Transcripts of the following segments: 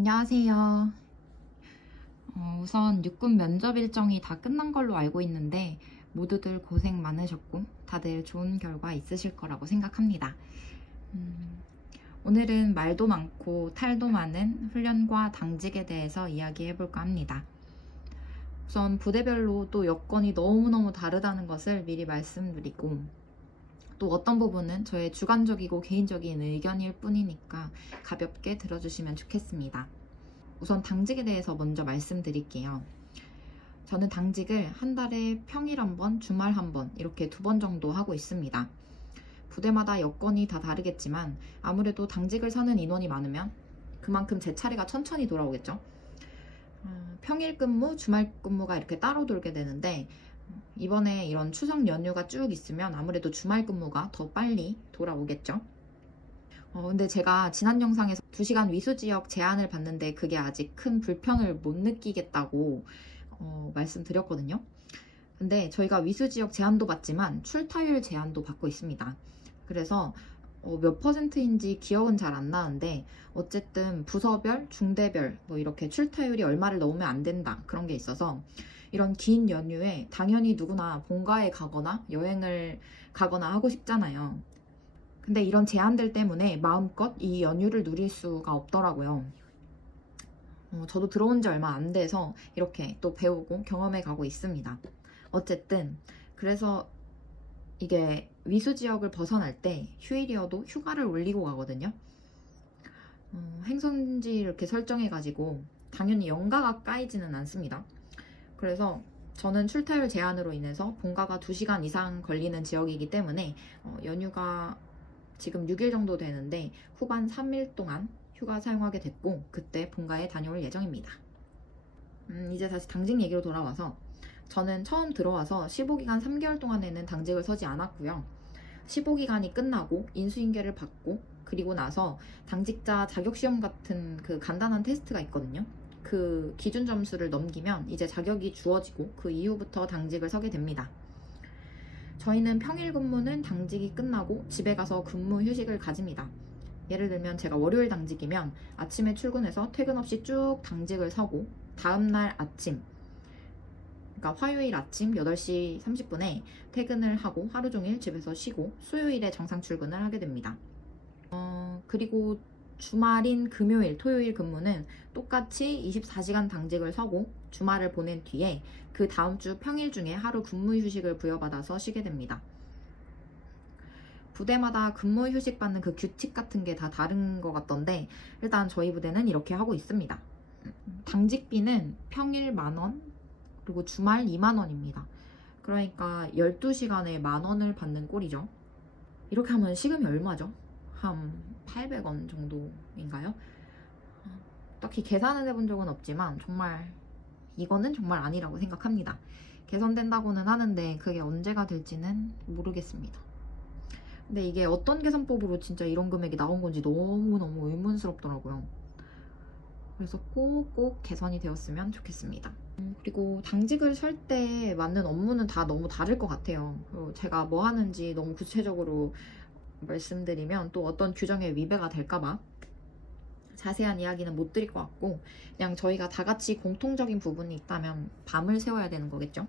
안녕하세요. 우선 육군 면접 일정이 다 끝난 걸로 알고 있는데 모두들 고생 많으셨고 다들 좋은 결과 있으실 거라고 생각합니다. 오늘은 말도 많고 탈도 많은 훈련과 당직에 대해서 이야기해 볼까 합니다. 우선 부대별로 또 여건이 너무너무 다르다는 것을 미리 말씀드리고 또 어떤 부분은 저의 주관적이고 개인적인 의견일 뿐이니까 가볍게 들어주시면 좋겠습니다. 우선 당직에 대해서 먼저 말씀드릴게요. 저는 당직을 한 달에 평일 한 번, 주말 한 번 이렇게 2번 정도 하고 있습니다. 부대마다 여건이 다 다르겠지만 아무래도 당직을 사는 인원이 많으면 그만큼 제 차례가 천천히 돌아오겠죠. 평일 근무, 주말 근무가 이렇게 따로 돌게 되는데 이번에 이런 추석 연휴가 쭉 있으면 아무래도 주말 근무가 더 빨리 돌아오겠죠. 근데 제가 지난 영상에서 2시간 위수 지역 제한을 받는데 그게 아직 큰 불편을 못 느끼겠다고 말씀드렸거든요. 근데 저희가 위수 지역 제한도 받지만 출타율 제한도 받고 있습니다. 그래서 몇 퍼센트인지 기억은 잘 안 나는데 어쨌든 부서별, 중대별 뭐 이렇게 출타율이 얼마를 넘으면 안 된다 그런 게 있어서 이런 긴 연휴에 당연히 누구나 본가에 가거나 여행을 가거나 하고 싶잖아요. 근데 이런 제한들 때문에 마음껏 이 연휴를 누릴 수가 없더라고요. 저도 들어온 지 얼마 안 돼서 이렇게 또 배우고 경험해 가고 있습니다. 어쨌든 그래서 이게 위수 지역을 벗어날 때 휴일이어도 휴가를 올리고 가거든요. 행선지 이렇게 설정해가지고 당연히 연가가 까이지는 않습니다. 그래서 저는 출타율 제한으로 인해서 본가가 2시간 이상 걸리는 지역이기 때문에 연휴가 지금 6일 정도 되는데 후반 3일 동안 휴가 사용하게 됐고 그때 본가에 다녀올 예정입니다. 이제 다시 당직 얘기로 돌아와서 저는 처음 들어와서 15기간 3개월 동안에는 당직을 서지 않았고요. 15기간이 끝나고 인수인계를 받고 그리고 나서 당직자 자격시험 같은 그 간단한 테스트가 있거든요. 그 기준 점수를 넘기면 이제 자격이 주어지고 그 이후부터 당직을 서게 됩니다. 저희는 평일 근무는 당직이 끝나고 집에 가서 근무 휴식을 가집니다. 예를 들면 제가 월요일 당직이면 아침에 출근해서 퇴근 없이 쭉 당직을 서고 다음날 아침, 그러니까 화요일 아침 8시 30분에 퇴근을 하고 하루 종일 집에서 쉬고 수요일에 정상 출근을 하게 됩니다. 그리고 주말인 금요일, 토요일 근무는 똑같이 24시간 당직을 서고 주말을 보낸 뒤에 그 다음 주 평일 중에 하루 근무 휴식을 부여받아서 쉬게 됩니다. 부대마다 근무 휴식 받는 그 규칙 같은 게 다 다른 것 같던데 일단 저희 부대는 이렇게 하고 있습니다. 당직비는 평일 10,000원 그리고 주말 20,000원입니다. 그러니까 12시간에 10,000원을 받는 꼴이죠. 이렇게 하면 시급이 얼마죠? 한 800원 정도인가요? 딱히 계산을 해본 적은 없지만 정말 이거는 정말 아니라고 생각합니다. 개선된다고는 하는데 그게 언제가 될지는 모르겠습니다. 근데 이게 어떤 계산법으로 진짜 이런 금액이 나온 건지 너무너무 의문스럽더라고요. 그래서 꼭꼭 개선이 되었으면 좋겠습니다. 그리고 당직을 설 때 맞는 업무는 다 너무 다를 것 같아요. 제가 뭐 하는지 너무 구체적으로 말씀드리면 또 어떤 규정에 위배가 될까봐 자세한 이야기는 못 드릴 것 같고 그냥 저희가 다 같이 공통적인 부분이 있다면 밤을 새워야 되는 거겠죠.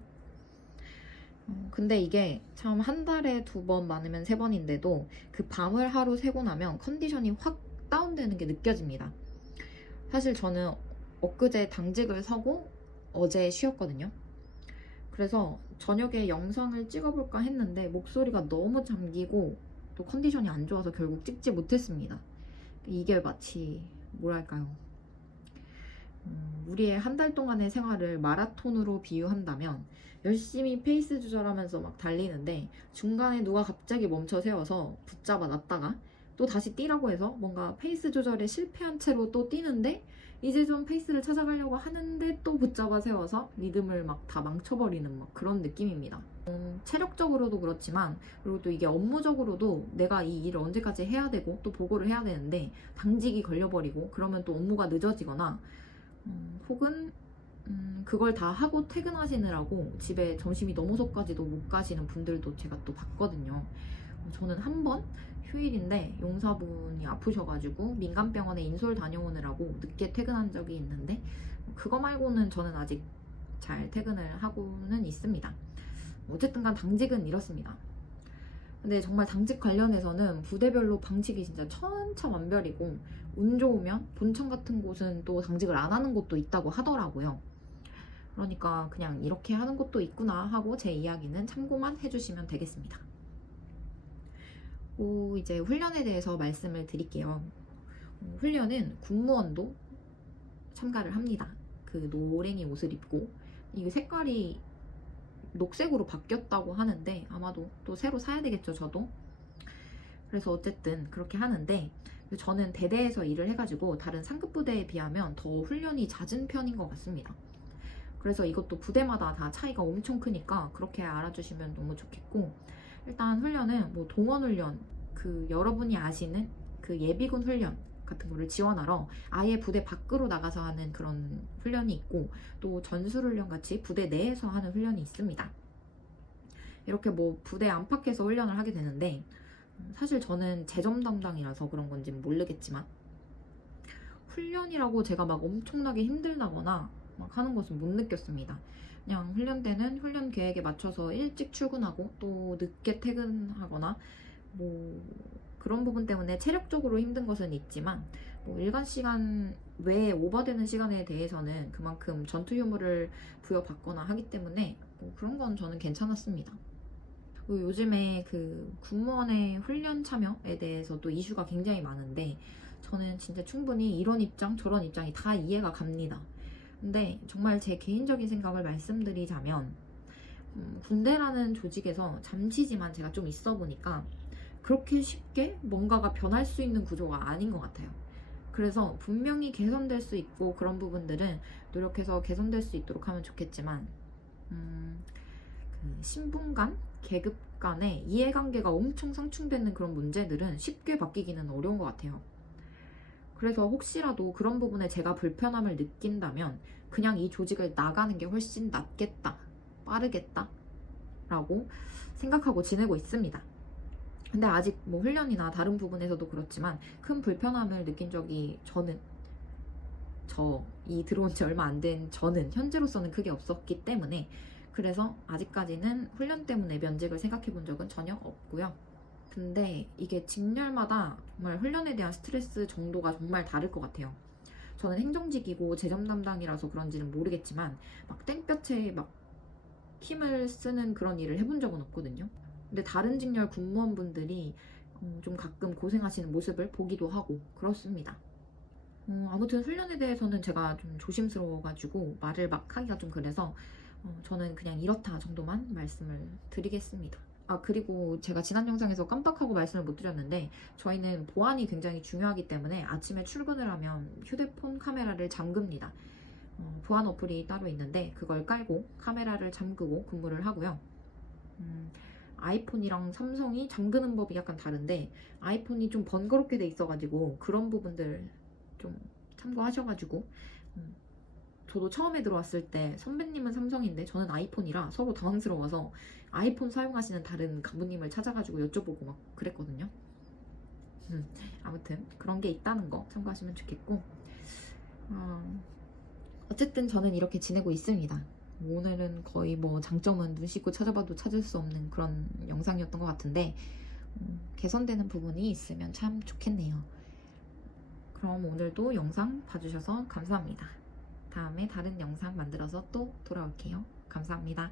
근데 이게 참 한 달에 2번 많으면 3번인데도 그 밤을 하루 새고 나면 컨디션이 확 다운되는 게 느껴집니다. 사실 저는 엊그제 당직을 서고 어제 쉬었거든요. 그래서 저녁에 영상을 찍어볼까 했는데 목소리가 너무 잠기고 또 컨디션이 안 좋아서 결국 찍지 못했습니다. 이게 마치 뭐랄까요, 우리의 한 달 동안의 생활을 마라톤으로 비유한다면 열심히 페이스 조절하면서 막 달리는데 중간에 누가 갑자기 멈춰 세워서 붙잡아 놨다가 또 다시 뛰라고 해서 뭔가 페이스 조절에 실패한 채로 또 뛰는데 이제 좀 페이스를 찾아가려고 하는데 또 붙잡아 세워서 리듬을 막 다 망쳐버리는 막 그런 느낌입니다. 체력적으로도 그렇지만 그리고 또 이게 업무적으로도 내가 이 일을 언제까지 해야 되고 또 보고를 해야 되는데 당직이 걸려버리고 그러면 또 업무가 늦어지거나 혹은 그걸 다 하고 퇴근하시느라고 집에 점심이 넘어서까지도 못 가시는 분들도 제가 또 봤거든요. 저는 한 번 휴일인데 용사분이 아프셔가지고 민간병원에 인솔 다녀오느라고 늦게 퇴근한 적이 있는데 그거 말고는 저는 아직 잘 퇴근을 하고는 있습니다. 어쨌든 간 당직은 이렇습니다. 근데 정말 당직 관련해서는 부대별로 방식이 진짜 천차만별이고 운 좋으면 본청 같은 곳은 또 당직을 안 하는 곳도 있다고 하더라고요. 그러니까 그냥 이렇게 하는 곳도 있구나 하고 제 이야기는 참고만 해주시면 되겠습니다. 이제 훈련에 대해서 말씀을 드릴게요. 훈련은 군무원도 참가를 합니다. 그 노랭이 옷을 입고 이 색깔이 녹색으로 바뀌었다고 하는데 아마도 또 새로 사야 되겠죠, 저도. 그래서 어쨌든 그렇게 하는데 저는 대대에서 일을 해가지고 다른 상급 부대에 비하면 더 훈련이 잦은 편인 것 같습니다. 그래서 이것도 부대마다 다 차이가 엄청 크니까 그렇게 알아주시면 너무 좋겠고, 일단 훈련은 뭐 동원훈련, 그 여러분이 아시는 그 예비군 훈련 같은 거를 지원하러 아예 부대 밖으로 나가서 하는 그런 훈련이 있고, 또 전술훈련 같이 부대 내에서 하는 훈련이 있습니다. 이렇게 뭐 부대 안팎에서 훈련을 하게 되는데, 사실 저는 재점 담당이라서 그런 건지 모르겠지만 훈련이라고 제가 막 엄청나게 힘들다거나 막 하는 것은 못 느꼈습니다. 그냥 훈련 때는 훈련 계획에 맞춰서 일찍 출근하고 또 늦게 퇴근하거나 뭐 그런 부분 때문에 체력적으로 힘든 것은 있지만 뭐 일관 시간 외에 오버되는 시간에 대해서는 그만큼 전투 휴무를 부여받거나 하기 때문에 뭐 그런 건 저는 괜찮았습니다. 그리고 요즘에 그 군무원의 훈련 참여에 대해서 또 이슈가 굉장히 많은데 저는 진짜 충분히 이런 입장 저런 입장이 다 이해가 갑니다. 근데 정말 제 개인적인 생각을 말씀드리자면 군대라는 조직에서 잠시지만 제가 좀 있어 보니까 그렇게 쉽게 뭔가가 변할 수 있는 구조가 아닌 것 같아요. 그래서 분명히 개선될 수 있고 그런 부분들은 노력해서 개선될 수 있도록 하면 좋겠지만 그 신분 간, 계급 간의 이해관계가 엄청 상충되는 그런 문제들은 쉽게 바뀌기는 어려운 것 같아요. 그래서 혹시라도 그런 부분에 제가 불편함을 느낀다면 그냥 이 조직을 나가는 게 훨씬 낫겠다, 빠르겠다 라고 생각하고 지내고 있습니다. 근데 아직 뭐 훈련이나 다른 부분에서도 그렇지만 큰 불편함을 느낀 적이 이 들어온 지 얼마 안 된 저는 현재로서는 크게 없었기 때문에, 그래서 아직까지는 훈련 때문에 면직을 생각해 본 적은 전혀 없고요. 근데 이게 직렬마다 정말 훈련에 대한 스트레스 정도가 정말 다를 것 같아요. 저는 행정직이고 재점 담당이라서 그런지는 모르겠지만 막 땡볕에 막 힘을 쓰는 그런 일을 해본 적은 없거든요. 근데 다른 직렬 군무원분들이 좀 가끔 고생하시는 모습을 보기도 하고 그렇습니다. 아무튼 훈련에 대해서는 제가 좀 조심스러워가지고 말을 막 하기가 좀 그래서 저는 그냥 이렇다 정도만 말씀을 드리겠습니다. 그리고 제가 지난 영상에서 깜빡하고 말씀을 못 드렸는데 저희는 보안이 굉장히 중요하기 때문에 아침에 출근을 하면 휴대폰 카메라를 잠급니다. 보안 어플이 따로 있는데 그걸 깔고 카메라를 잠그고 근무를 하고요. 아이폰이랑 삼성이 잠그는 법이 약간 다른데 아이폰이 좀 번거롭게 돼 있어가지고 그런 부분들 좀 참고하셔가지고 저도 처음에 들어왔을 때 선배님은 삼성인데 저는 아이폰이라 서로 당황스러워서 아이폰 사용하시는 다른 간부님을 찾아가지고 여쭤보고 막 그랬거든요. 아무튼 그런 게 있다는 거 참고하시면 좋겠고, 어쨌든 저는 이렇게 지내고 있습니다. 오늘은 거의 뭐 장점은 눈 씻고 찾아봐도 찾을 수 없는 그런 영상이었던 것 같은데 개선되는 부분이 있으면 참 좋겠네요. 그럼 오늘도 영상 봐주셔서 감사합니다. 다음에 다른 영상 만들어서 또 돌아올게요. 감사합니다.